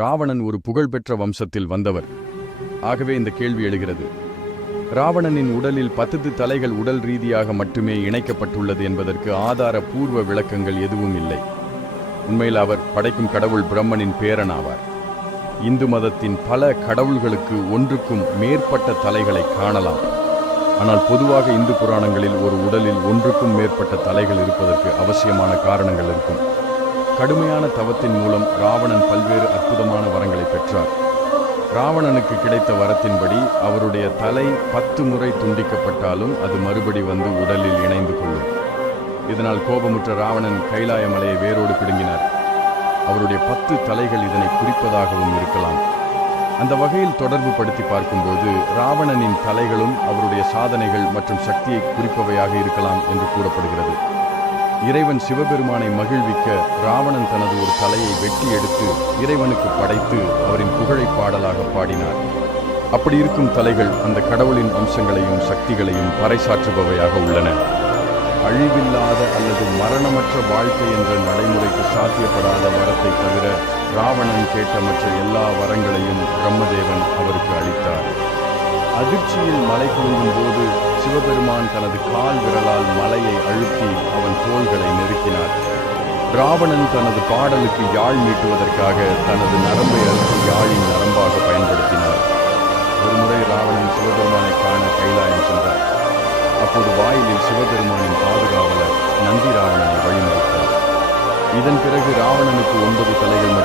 ராவணன் ஒரு புகழ்பெற்ற வம்சத்தில் வந்தவர். ஆகவே இந்த கேள்வி எழுகிறது. ராவணனின் உடலில் பத்து தலைகள் உடல் ரீதியாக மட்டுமே இணைக்கப்பட்டுள்ளது என்பதற்கு ஆதார பூர்வ விளக்கங்கள் எதுவும் இல்லை. உண்மையில் அவர் படைக்கும் கடவுள் பிரம்மனின் பேரனாவார். இந்து மதத்தின் பல கடவுள்களுக்கு ஒன்றுக்கும் மேற்பட்ட தலைகளை காணலாம். ஆனால் பொதுவாக இந்து புராணங்களில் ஒரு உடலில் ஒன்றுக்கும் மேற்பட்ட தலைகள் இருப்பதற்கு அவசியமான காரணங்கள் இருக்கும். கடுமையான தவத்தின் மூலம் ராவணன் பல்வேறு அற்புதமான பெற்றார். ராவணனுக்கு கிடைத்த வரத்தின்படி அவருடைய தலை பத்து முறை துண்டிக்கப்பட்டாலும் அது மறுபடி வந்து உடலில் இணைந்து கொள்ளும். இதனால் கோபமுற்ற ராவணன் கைலாய மலையை வேரோடு பிடுங்கினார். அவருடைய பத்து தலைகள் இதனை குறிப்பதாகவும் இருக்கலாம். அந்த வகையில் தொடர்பு படுத்தி பார்க்கும்போது ராவணனின் தலைகளும் அவருடைய சாதனைகள் மற்றும் சக்தியை குறிப்பவையாக இருக்கலாம் என்று கூறப்படுகிறது. இறைவன் சிவபெருமானை மகிழ்விக்க ராவணன் தனது ஒரு தலையை வெட்டி எடுத்து இறைவனுக்கு படைத்து அவரின் புகழை பாடலாக பாடினார். அப்படி இருக்கும் தலைகள் அந்த கடவுளின் அம்சங்களையும் சக்திகளையும் பறைசாற்றுபவையாக உள்ளன. அழிவில்லாத அல்லது மரணமற்ற வாழ்க்கை என்ற நடைமுறைக்கு சாத்தியப்படாத வரத்தை தவிர ராவணன் கேட்ட மற்ற எல்லா வரங்களையும் பிரம்மதேவன் அவருக்கு அளித்தார். அதிர்ச்சியில் மலை குழுங்கும் போது சிவபெருமான் தனது கால் விரலால் மலையை அழுத்தி அவன் தோள்களை நெருக்கினார். ராவணன் தனது பாடலுக்கு யாழ் மீட்டுவதற்காக தனது நரம்பை அறுத்து யாழின் நரம்பாக பயன்படுத்தினார். ஒருமுறை ராவணன் சிவபெருமானை காண கைலாயம் சென்றார் அப்போது வாயிலில் சிவபெருமானின் பாதுகாவலர் நந்தி ராவணனை வழிமறித்தார் இதன் பிறகு ராவணனுக்கு ஒன்பது தலைகள்